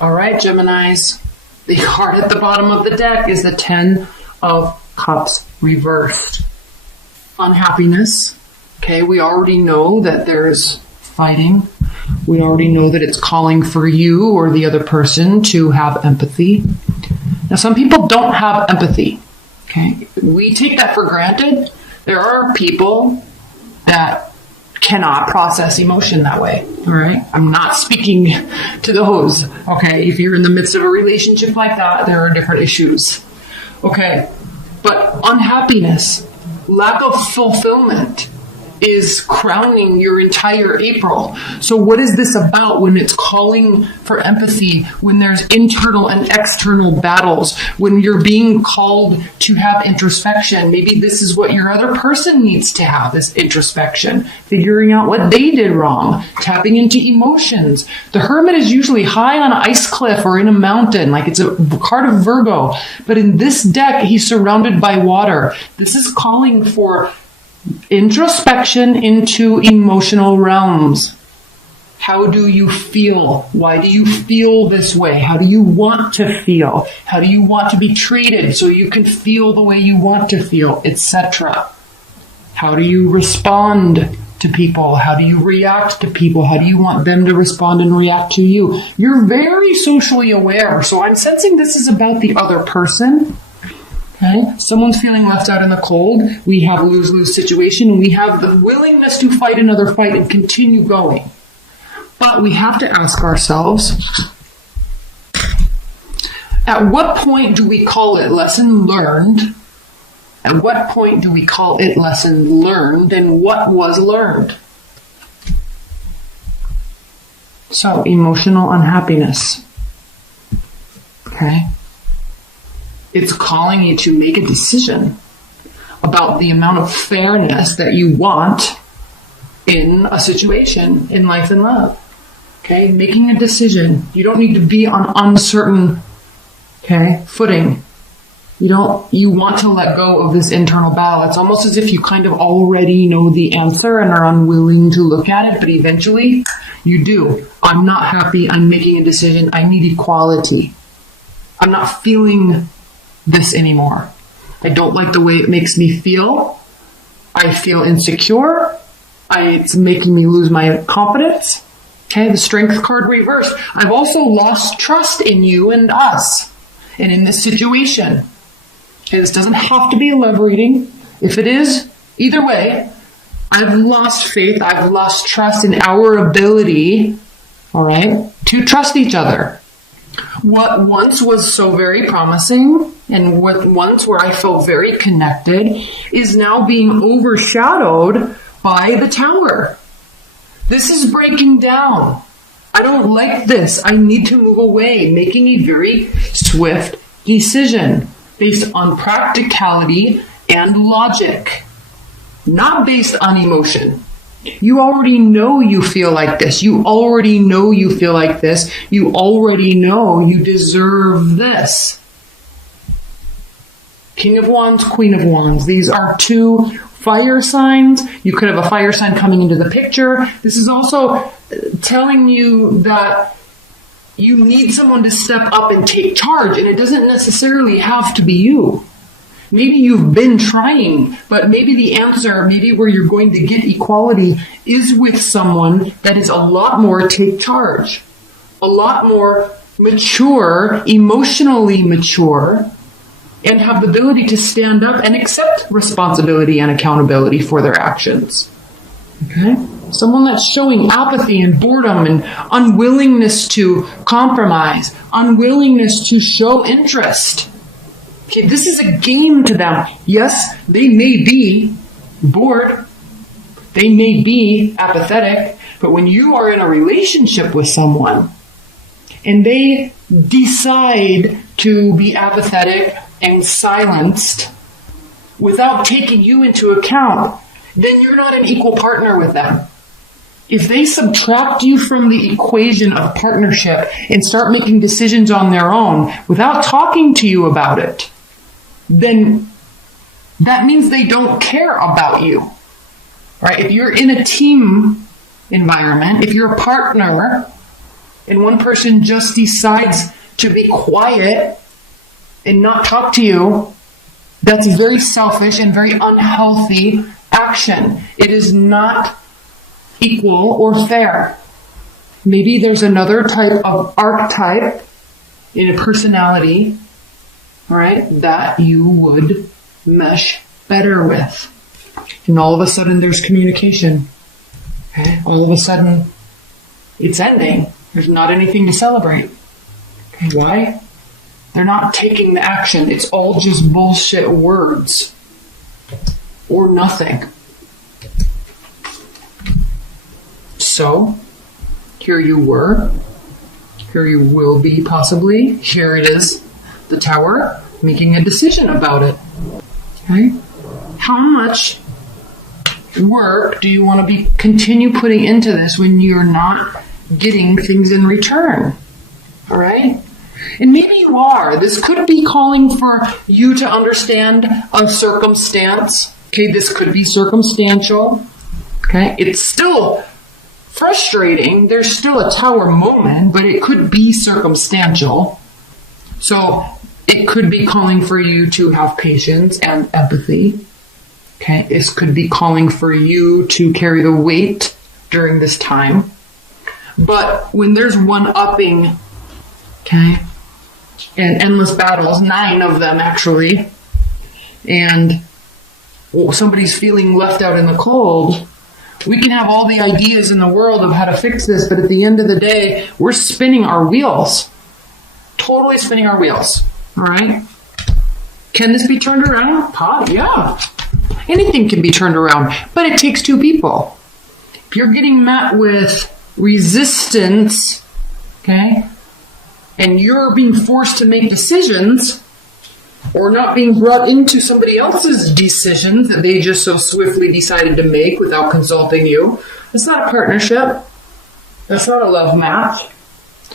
All right, Geminis. The card at the bottom of the deck is the 10 of Cups reversed. Unhappiness. Okay, we already know that there's fighting. We already know that it's calling for you or the other person to have empathy. Now, some people don't have empathy. Okay, we take that for granted. There are people that cannot process emotion that way. All right, I'm not speaking to those. Okay, if you're in the midst of a relationship like that, there are different issues. Okay, but unhappiness, lack of fulfillment is crowning your entire April. So what is this about when it's calling for empathy, when there's internal and external battles, when you're being called to have introspection? Maybe this is what your other person needs to have, this introspection, figuring out what they did wrong, tapping into emotions. The Hermit is usually high on an ice cliff or in a mountain, like it's a card of Virgo. But in this deck, he's surrounded by water. This is calling for introspection into emotional realms. How do you feel? Why do you feel this way? How do you want to feel? How do you want to be treated so you can feel the way you want to feel, etc.? How do you respond to people? How do you react to people? How do you want them to respond and react to you? You're very socially aware, so I'm sensing this is about the other person. Okay. Someone's feeling left out in the cold. We have a lose-lose situation. We have the willingness to fight another fight and continue going. But we have to ask ourselves, at what point do we call it lesson learned? At what point do we call it lesson learned? And what was learned? So, emotional unhappiness. Okay. It's calling you to make a decision about the amount of fairness that you want in a situation, in life and love. Okay, making a decision. You don't need to be on uncertain, footing. You want to let go of this internal battle. It's almost as if you kind of already know the answer and are unwilling to look at it, but eventually you do. I'm not happy. I'm making a decision. I need equality. I'm not feeling this anymore. I don't like the way it makes me feel. I feel insecure. It's making me lose my confidence. Okay, the Strength card reversed. I've also lost trust in you and us and in this situation. Okay, this doesn't have to be a love reading. If it is, either way, I've lost faith. I've lost trust in our ability, all right, to trust each other. What once was so very promising and what once where I felt very connected is now being overshadowed by the Tower. This is breaking down. I don't like this. I need to move away, making a very swift decision based on practicality and logic, not based on emotion. You already know you feel like this. You already know you feel like this. You already know you deserve this. King of Wands, Queen of Wands. These are two fire signs. You could have a fire sign coming into the picture. This is also telling you that you need someone to step up and take charge, and it doesn't necessarily have to be you. Maybe you've been trying, but maybe the answer, maybe where you're going to get equality is with someone that is a lot more take charge, a lot more mature, emotionally mature, and have the ability to stand up and accept responsibility and accountability for their actions. Okay? Someone that's showing apathy and boredom and unwillingness to compromise, unwillingness to show interest. Okay, this is a game to them. Yes, they may be bored. They may be apathetic. But when you are in a relationship with someone and they decide to be apathetic and silenced without taking you into account, then you're not an equal partner with them. If they subtract you from the equation of partnership and start making decisions on their own without talking to you about it, then that means they don't care about you, right? If you're in a team environment, if you're a partner, and one person just decides to be quiet and not talk to you, that's a very selfish and very unhealthy action. It is not equal or fair. Maybe there's another type of archetype in a personality, right, that you would mesh better with. And all of a sudden there's communication. Okay? All of a sudden it's ending. There's not anything to celebrate. Okay, why? They're not taking the action. It's all just bullshit words. Or nothing. So, here you were. Here you will be, possibly. Here it is, the tower, making a decision about it. Okay? How much work do you want to continue putting into this when you're not getting things in return? All right? And maybe you are. This could be calling for you to understand a circumstance. Okay, this could be circumstantial. Okay, it's still frustrating. There's still a tower moment, but it could be circumstantial. So it could be calling for you to have patience and empathy. Okay, this could be calling for you to carry the weight during this time. But when there's one-upping, okay, and endless battles, 9 of them actually, and somebody's feeling left out in the cold, we can have all the ideas in the world of how to fix this, but at the end of the day, we're spinning our wheels. Totally spinning our wheels. All right? Can this be turned around? Yeah. Anything can be turned around, but it takes 2 people. If you're getting met with resistance, okay, and you're being forced to make decisions, or not being brought into somebody else's decisions that they just so swiftly decided to make without consulting you, it's not a partnership. That's not a love match.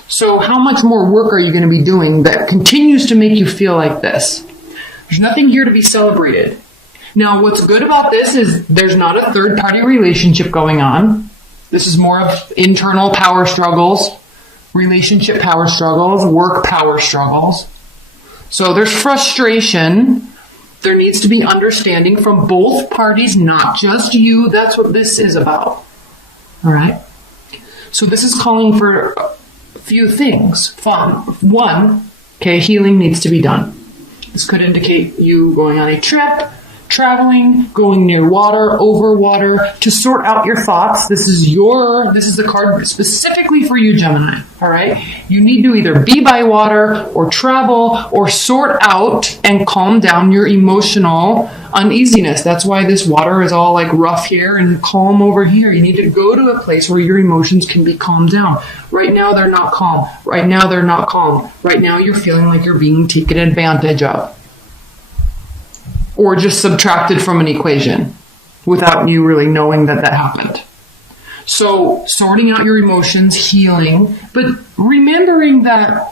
So how much more work are you going to be doing that continues to make you feel like this? There's nothing here to be celebrated. Now, what's good about this is there's not a third-party relationship going on. This is more of internal power struggles, relationship power struggles, work power struggles. So there's frustration. There needs to be understanding from both parties, not just you. That's what this is about. All right? So this is calling for a few things. One, okay, healing needs to be done. This could indicate you going on a trip, traveling, going near water, over water, to sort out your thoughts. This is the card specifically for you, Gemini. All right? You need to either be by water or travel or sort out and calm down your emotional uneasiness. That's why this water is all like rough here and calm over here. You need to go to a place where your emotions can be calmed down. Right now, they're not calm. Right now, they're not calm. Right now, you're feeling like you're being taken advantage of, or just subtracted from an equation without you really knowing that happened. So sorting out your emotions, healing, but remembering that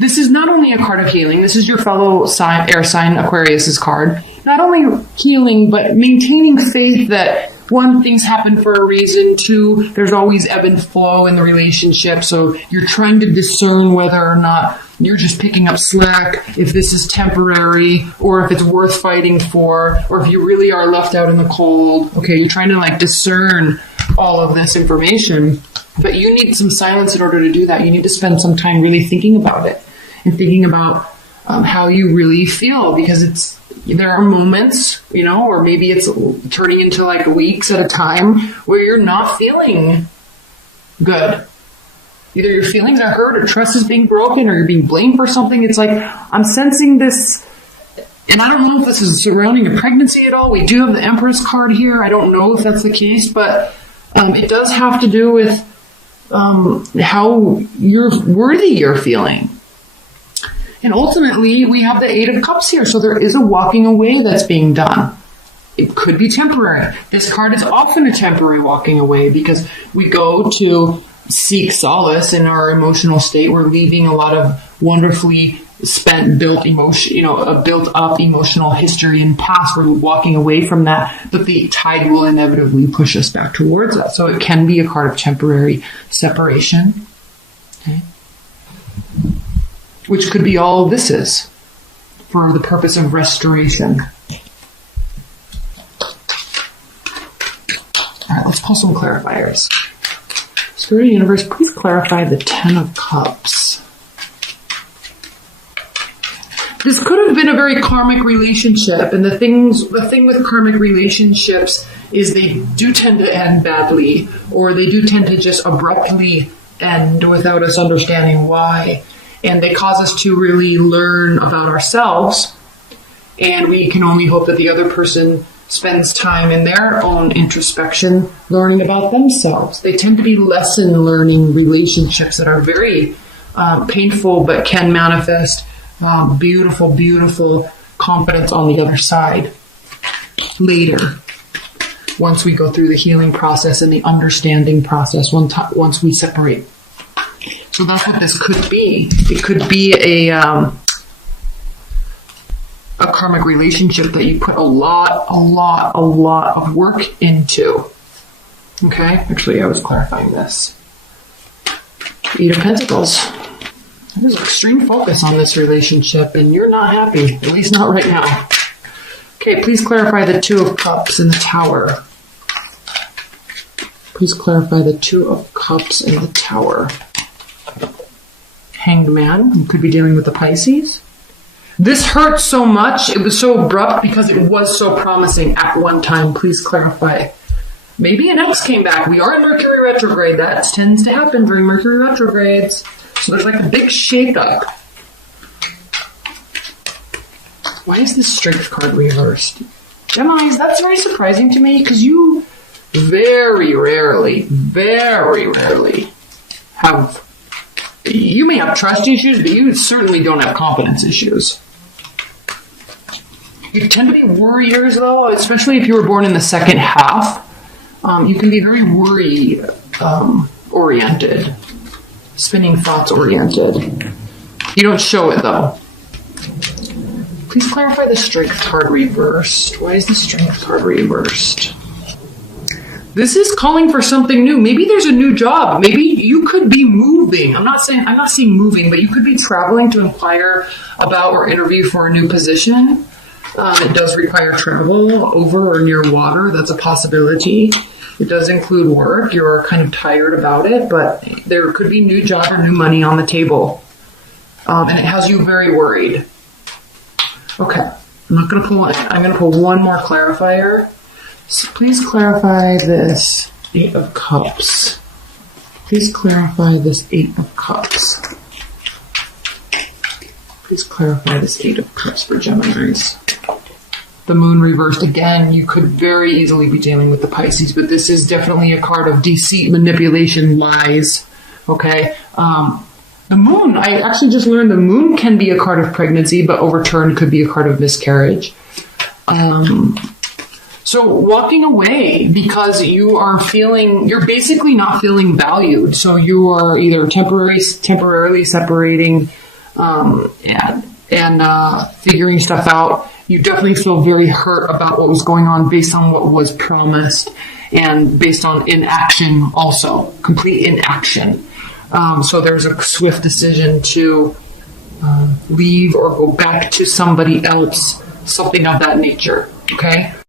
this is not only a card of healing, this is your fellow air sign Aquarius's card. Not only healing, but maintaining faith that 1, things happen for a reason. 2, there's always ebb and flow in the relationship. So you're trying to discern whether or not you're just picking up slack, if this is temporary, or if it's worth fighting for, or if you really are left out in the cold. Okay, you're trying to discern all of this information, but you need some silence in order to do that. You need to spend some time really thinking about it and thinking about how you really feel, because there are moments, or maybe it's turning into weeks at a time where you're not feeling good. Either your feelings are hurt, or trust is being broken, or you're being blamed for something. It's I'm sensing this, and I don't know if this is surrounding a pregnancy at all. We do have the Empress card here. I don't know if that's the case, but it does have to do with how worthy you're feeling. And ultimately, we have the 8 of Cups here, so there is a walking away that's being done. It could be temporary. This card is often a temporary walking away because we go to seek solace in our emotional state. We're leaving a lot of wonderfully built emotion, a built up emotional history and past. We're walking away from that, but the tide will inevitably push us back towards that. So it can be a card of temporary separation. Okay. which could be all this is for the purpose of restoration. All right, let's pull some clarifiers. Spirit Universe, please clarify the Ten of Cups. This could have been a very karmic relationship, and the thing with karmic relationships is they do tend to end badly, or they do tend to just abruptly end without us understanding why. And they cause us to really learn about ourselves, and we can only hope that the other person spends time in their own introspection learning about themselves. They tend to be lesson learning relationships that are very painful but can manifest beautiful, beautiful confidence on the other side later, once we go through the healing process and the understanding process, once we separate. So that's what this could be. It could be a karmic relationship that you put a lot of work into. Okay? Actually, I was clarifying this. Eight of Pentacles. There's extreme focus on this relationship, and you're not happy. At least not right now. Okay, please clarify the Two of Cups in the Tower. Please clarify the Two of Cups in the Tower. Hanged Man, you could be dealing with the Pisces. This hurt so much, it was so abrupt because it was so promising at one time. Please clarify. Maybe an ex came back. We are in Mercury retrograde. That tends to happen during Mercury retrogrades. So there's like a big shakeup. Why is this Strength card reversed? Geminis, that's very surprising to me because you very rarely have... You may have trust issues, but you certainly don't have confidence issues. You tend to be worriers, though, especially if you were born in the second half. You can be very worry-oriented, spinning thoughts-oriented. You don't show it, though. Please clarify the Strength card reversed. Why is the Strength card reversed? This is calling for something new. Maybe there's a new job. Maybe you could be moving. I'm not seeing moving, but you could be traveling to inquire about or interview for a new position. It does require travel over or near water. That's a possibility. It does include work. You're kind of tired about it, but there could be new job or new money on the table. And it has you very worried. Okay. I'm going to pull one more clarifier. So please clarify this Eight of Cups. Please clarify this Eight of Cups. Please clarify this Eight of Cups for Geminis. The Moon reversed again. You could very easily be dealing with the Pisces, but this is definitely a card of deceit, manipulation, lies. Okay? The Moon, I actually just learned the Moon can be a card of pregnancy, but overturned could be a card of miscarriage. So walking away because you're basically not feeling valued. So you are either temporarily separating and figuring stuff out. You definitely feel very hurt about what was going on based on what was promised and based on inaction also, complete inaction. So there's a swift decision to leave or go back to somebody else, something of that nature. Okay?